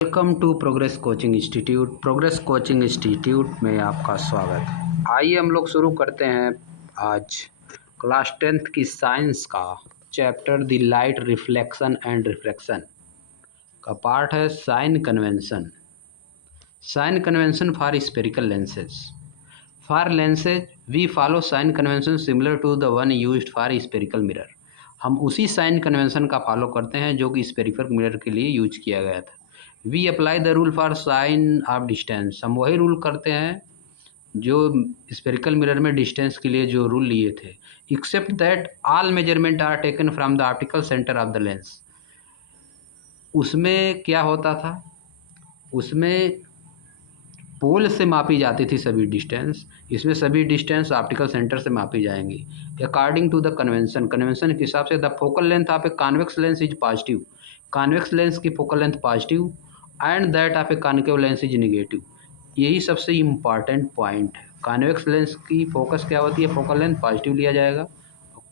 Welcome to progress coaching institute. Progress coaching institute में आपका स्वागत है। आइए हम लोग शुरू करते हैं आज क्लास 10th की साइंस का chapter the light reflection and refraction का पार्ट है sign convention. Sign convention for spherical lenses. For lenses we follow sign convention similar to the one used for spherical mirror. हम उसी sign convention का follow करते हैं जो कि spherical mirror के लिए यूज किया गया था। We apply the rule for sign of distance. हम वही रूल करते हैं जो स्फेरिकल मिरर में डिस्टेंस के लिए जो रूल लिए थे। Except that all measurement are taken from the optical centre of the lens. उसमें क्या होता था, उसमें पोल से मापी जाती थी सभी डिस्टेंस, इसमें सभी डिस्टेंस ऑप्टिकल सेंटर से मापी जाएंगी according to the convention. Convention के हिसाब से the focal length of a convex lens is positive. Convex lens की focal length positive and that of a concave lens is negative. यही सबसे इम्पॉर्टेंट पॉइंट है। कॉन्वेक्स लेंस की focus क्या होती है, फोकल लेंथ पॉजिटिव लिया जाएगा,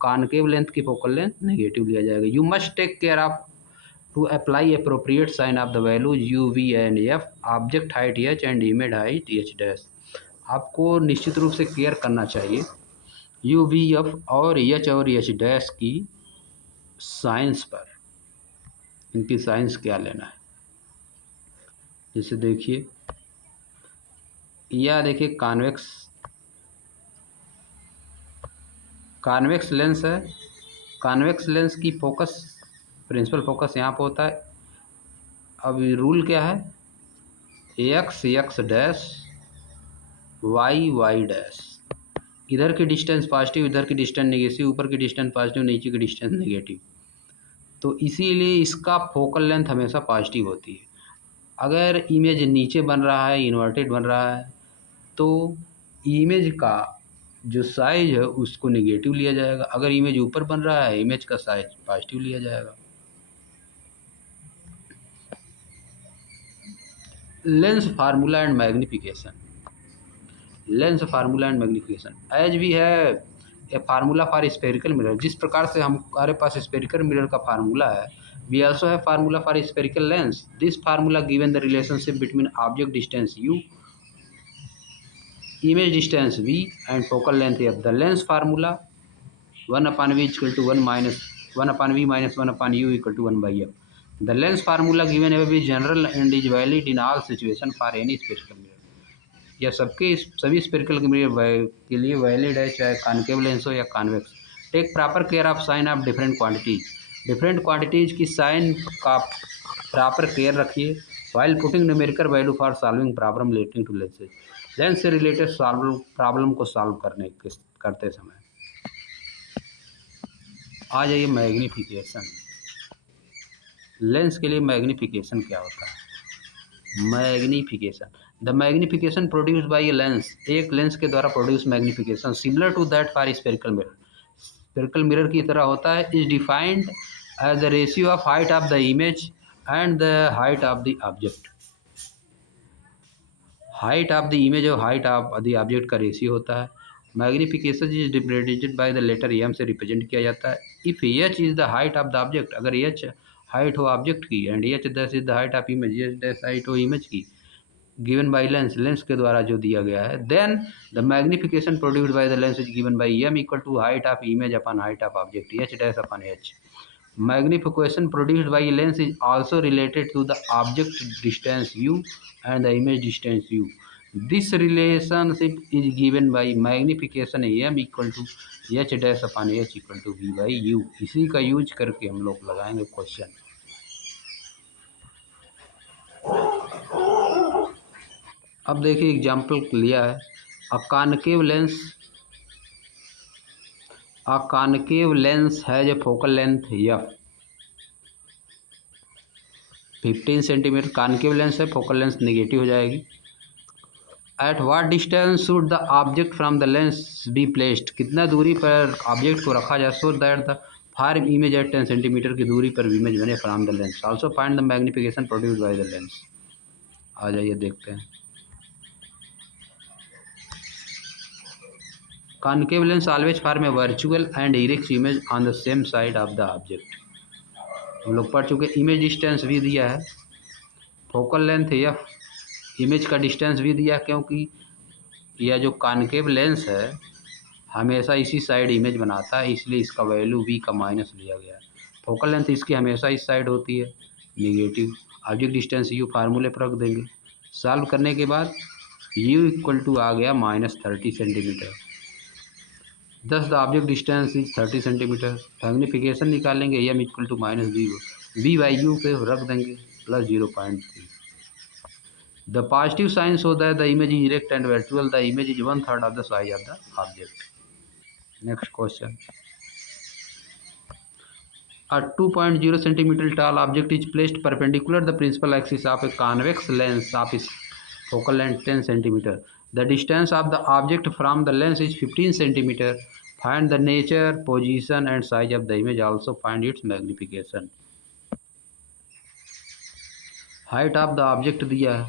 कॉन्केव लेंथ की फोकल लेंथ नेगेटिव लिया जाएगा। You must take care of to apply appropriate sign of the values u, v and f, object height h and image height h dash। आपको निश्चित रूप से care करना चाहिए u, v, f और h और h डैश की science पर, इनकी साइंस क्या लेना है। जैसे देखिए, यह देखिए कॉन्वेक्स लेंस है। कॉन्वेक्स लेंस की फोकस, प्रिंसिपल फोकस यहाँ पर होता है। अब रूल क्या है, X X dash Y Y dash. इधर की डिस्टेंस पॉजिटिव, इधर की डिस्टेंस नेगेटिव, ऊपर की डिस्टेंस पॉजिटिव, नीचे की डिस्टेंस नेगेटिव। तो इसीलिए इसका फोकल लेंथ हमेशा पॉजिटिव होती है। अगर इमेज नीचे बन रहा है, इन्वर्टेड बन रहा है, तो इमेज का जो साइज है उसको नेगेटिव लिया जाएगा। अगर इमेज ऊपर बन रहा है, इमेज का साइज पॉजिटिव लिया जाएगा। Lens formula and magnification. Lens formula and magnification as we have a formula for spherical mirror. जिस प्रकार से हमारे पास स्फेरिकल मिरर का फार्मूला है, we also have formula for spherical lens. This formula given the relationship between object distance u, image distance v and focal length f. The lens formula 1 upon v equal to 1 minus 1 upon v minus 1 upon u equal to 1 by f. The lens formula given above is general and is valid in all situation for any spherical mirror. यह सभी spherical mirror के लिए valid है, चाहे concave lens हो या convex. Take proper care of sign of different quantities. Different quantities की sign का प्रॉपर केयर रखिए। While putting numerical value for solving problem relating to lenses. Lens से रिलेटेड प्रॉब्लम को सॉल्व करते समय। आ जाइए मैग्नीफिकेशन। लेंस के लिए मैग्नीफिकेशन क्या होता है। Magnification, the magnification produce by a lens. एक लेंस के द्वारा produce magnification similar to that for spherical mirror, spherical mirror की तरह होता है। Is defined as the ratio of height of the image and the height of the object. Height of the image और height of the object का ratio होता है। Magnification is represented by the letter M से represent किया जाता है। If H is the height of the object, अगर H height हो ऑब्जेक्ट की, and H dash is the height of image, H dash height हो इमेज की, given by lens, lens के द्वारा जो दिया गया है, then the magnification produced by the lens is given by M equal to height of image upon height of object, H dash upon H. Magnification produced by a lens is also related to the object distance u and the image distance u. This relationship is given by magnification m equal to h dash upon h equal to v by u। इसी का use करके हम लोग लगाएंगे question. अब देखिए example लिया है। A concave lens has a focal length f 15 centimetre. Concave lens है, फोकल लेंथ नेगेटिव हो जाएगी। At what distance should the object from the lens be placed. कितना दूरी पर ऑब्जेक्ट को रखा जाए, so that the form image at 10 centimetre की दूरी पर इमेज बने from the lens. Also find the magnification produced by the lens. आ जाइए देखते हैं। Concave lens always form A virtual and erect image on the same side of the object. हम लोग पढ़ चुके। इमेज डिस्टेंस भी दिया है, फोकल लेंथ एफ, इमेज का डिस्टेंस भी दिया, क्योंकि यह जो कॉनकेव लेंस है हमेशा इसी साइड इमेज बनाता है, इसलिए इसका वैल्यू वी का माइनस लिया गया है। फोकल लेंथ इसकी हमेशा इस साइड होती है, निगेटिव। ऑब्जेक्ट डिस्टेंस यू फार्मूले पर रख देंगे। सॉल्व करने के बाद यू इक्वल टू आ गया -30 centimetre. Thus the object distance is 30 centimetre. Magnification निकालेंगे, m equal to -0, v by u पे रख देंगे +0.3। The positive sign so that the image is erect and virtual, the image is 1/3 of the size of the object. Next question, a 2.0 centimeter tall object is placed perpendicular the principal axis of a convex lens of its focal length 10 centimeter. The distance of the object from the lens is 15 centimeter. Find the nature, position and size of the image. Also find its magnification. Height of the object दिया है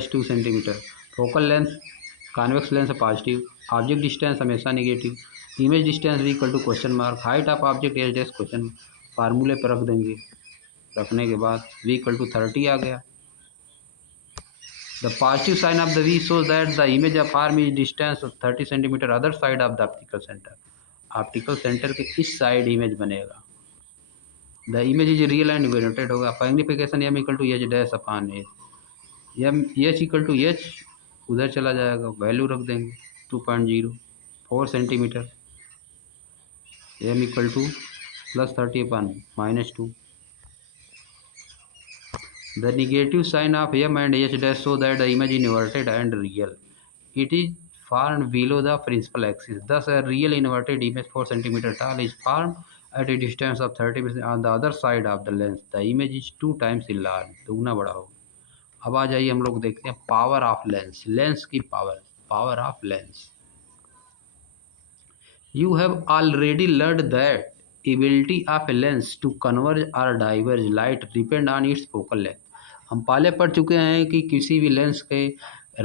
+2 centimetre. Focal length convex lens है positive, object distance हमेशा negative, image distance भी equal to question mark, height of object H dash question, फार्मूले पर रख देंगे। रखने के बाद v इक्वल टू 30 आ गया। The positive sign of the v shows that the image of arm is distance 30 centimetre other side of the optical centre. Optical centre के इस साइड इमेज बनेगा। The image is real and evaluated होगा। Magnification m equal to h dash upon h, m h equal to h उधर चला जाएगा, value रख देंगे 2.04 centimetre. M equal to +30 upon -2। The negative sign of m and h dash show that the image is inverted and real. It is formed below the principal axis. Thus, a real inverted image 4 centimeter tall is formed at a distance of 30 on the other side of the lens. The image is 2 times enlarged. दुगना बड़ा होगा। अब आ जाइए हम लोग देखते हैं power of lens, lens की power, power of lens. You have already learned that ability of a lens to converge or diverge light depend on its focal length. हम पहले पढ़ चुके हैं कि किसी भी लेंस के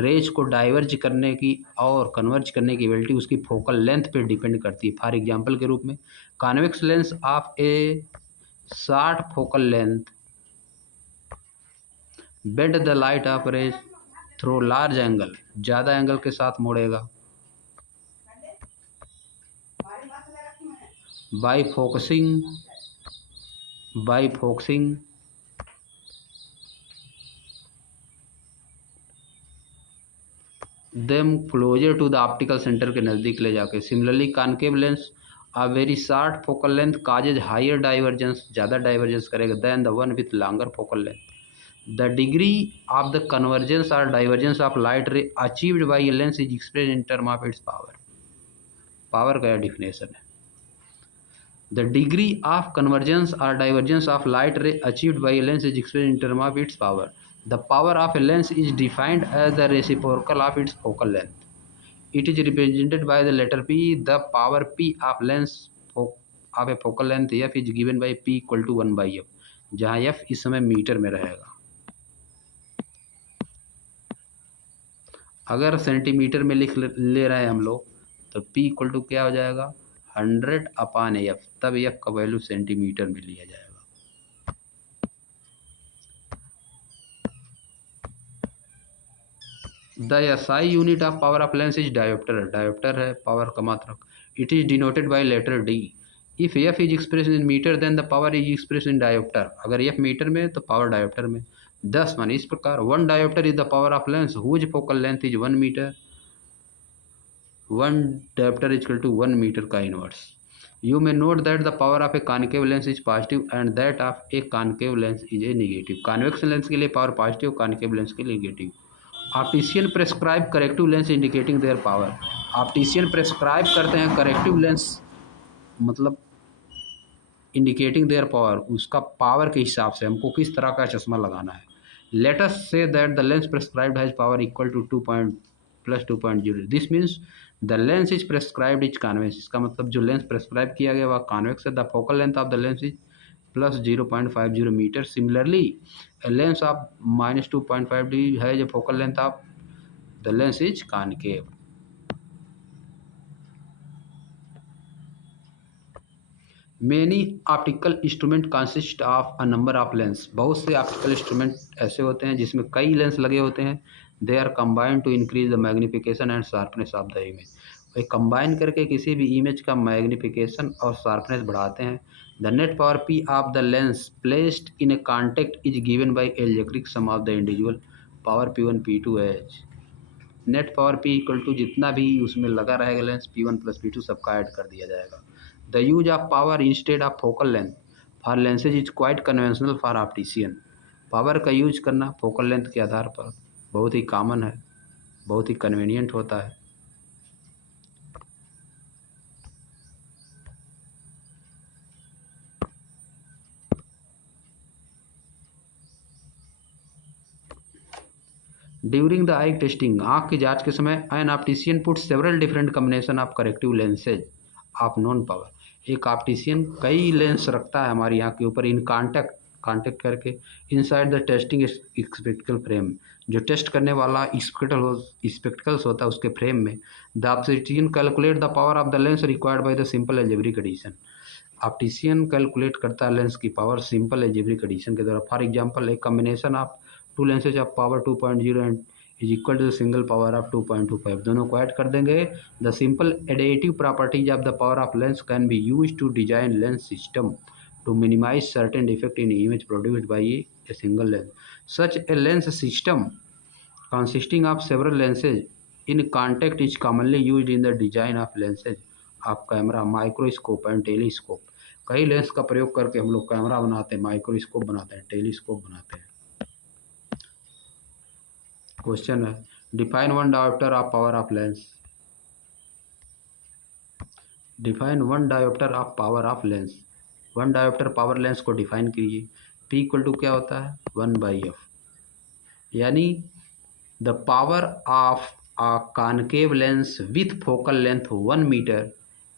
रेज को डाइवर्ज करने की और कन्वर्ज करने की एबिलिटी उसकी फोकल लेंथ पे डिपेंड करती है। फॉर एग्जांपल के रूप में convex lens of a short focal length bend the light of rays through large angle, ज़्यादा एंगल के साथ मोड़ेगा। by focusing them closer to the optical center के नज़दीक ले जाके। Similarly concave lens a very short focal length causes higher divergence, ज़्यादा divergence करेगा than the one with longer focal length. The degree of the convergence or divergence of light ray achieved by a lens is expressed in terms of its power. Power का definition है, the degree of convergence or divergence of light ray achieved by a lens is expressed in terms of its power. The power of a lens is defined as the reciprocal of its focal length. It is represented by the letter P. The power P of lens of a focal length f is given by P equal to 1 by f, जहाँ f इस समय metre में रहेगा। अगर centimetre में लिख ले रहे हैं हम लोग तो P इक्वल टू क्या हो जाएगा 100 अपॉन एफ, तब एफ का वैल्यू सेंटीमीटर में लिया जाएगा। The SI unit of power of lens is dioptre, dioptre है पावर का मात्रक। It is denoted by letter D. If F is express in metre then the power is express in dioptre. अगर F metre में तो power dioptre में। 10 मान इस प्रकार 1 dioptre is the power of lens whose focal length is 1 metre. 1 dioptre is equal to 1 metre का inverse. You may note that the power of a concave lens is positive and that of a concave lens is a negative. Convex lens के लिए power positive, concave lens के लिए negative. Optician prescribe corrective lens indicating their power. Optician prescribe करते हैं corrective lens, मतलब indicating their power, उसका power के हिसाब से हमको किस तरह का चश्मा लगाना है। Let us say that the lens prescribed has power equal to 2.0। This means the lens is prescribed is convex. इसका मतलब जो लेंस प्रेस्क्राइब किया गया वह कॉन्वेक्स है। The focal length of the lens is +0.50 metre. Similarly a lens of -2.5 degree has a focal length of the lens is concave. Many optical instrument consist of a number of lens. बहुत से optical instrument ऐसे होते हैं जिसमें कई lens लगे होते हैं। They are combined to increase the magnification and sharpness of the image. वे कंबाइन करके किसी भी इमेज का मैग्निफिकेशन और शार्पनेस बढ़ाते हैं। The net power P of the lens placed in a contact is given by algebraic sum of the individual power P1 P2 एच। Net power P equal to जितना भी उसमें लगा रहेगा लेंस P1 प्लस P2 सबका add कर दिया जाएगा। The use of power instead of focal length for lenses is quite conventional for optician. Power का यूज करना फोकल लेंथ के आधार पर बहुत ही कॉमन है, बहुत ही कन्वीनियंट होता है। ड्यूरिंग द आई टेस्टिंग, आँख की जांच के समय an optician put several different combination of corrective lenses of non power. एक ऑप्टिशियन कई लेंस रखता है हमारी आँख के ऊपर इन कांटेक्ट करके inside the testing spectacle frame. जो टेस्ट करने वाला स्पेक्टिकल्स होता है उसके फ्रेम में। The optician calculate the power of the lens required by the simple algebraic addition. Optician calculate करता है लेंस की पावर सिंपल एल्जेब्रिक एडिशन के द्वारा। For example a combination of two lenses of power 2.0 and is equal to the single power of 2.25। दोनों को add कर देंगे। The simple additive properties of the power of lens can be use to design lens system to minimize certain defect in image produced by a single lens. Such a lens system consisting of several lenses in contact is commonly used in the design of lenses of camera, microscope and telescope. कई lens का प्रयोग करके हम लोग camera बनाते हैं, microscope बनाते हैं, टेलीस्कोप बनाते हैं। क्वेश्चन है, define one dioptre of power of lens. Define one dioptre of power of lens. One dioptre power lens को डिफाइन कीजिए। P इक्वल टू क्या होता है 1/f, यानी the power of a concave lens with focal length 1 metre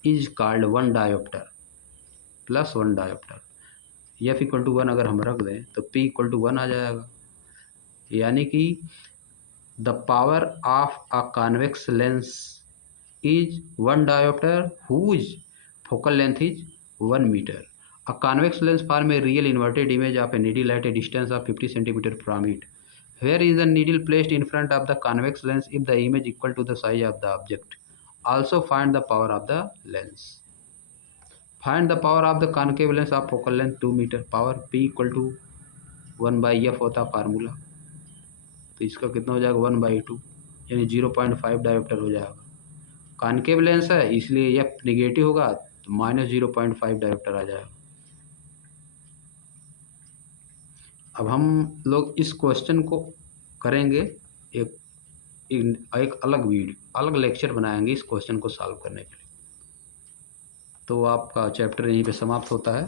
is called one dioptre plus one dioptre. F equal to 1 अगर हम रख दें तो P इक्वल टू 1 आ जाएगा, यानी कि the power of a convex lens is one dioptre whose focal length is 1 meter. A convex lens form a real inverted image of a needle at a distance of 50 cm from it. Where is the needle placed in front of the convex lens if the image equal to the size of the object? Also find the power of the lens. Find the power of the concave lens of focal length 2 meter. Power P equal to 1/f होता formula, तो इसका कितना हो जाएगा 1/2, यानी 0.5 dioptre हो जाएगा। Concave lens है इसलिए एफ निगेटिव होगा तो -0.5 डायोप्टर आ जाएगा। अब हम लोग इस क्वेश्चन को करेंगे एक अलग अलग लेक्चर बनाएंगे इस क्वेश्चन को सॉल्व करने के लिए। तो आपका चैप्टर यहीं पे समाप्त होता है।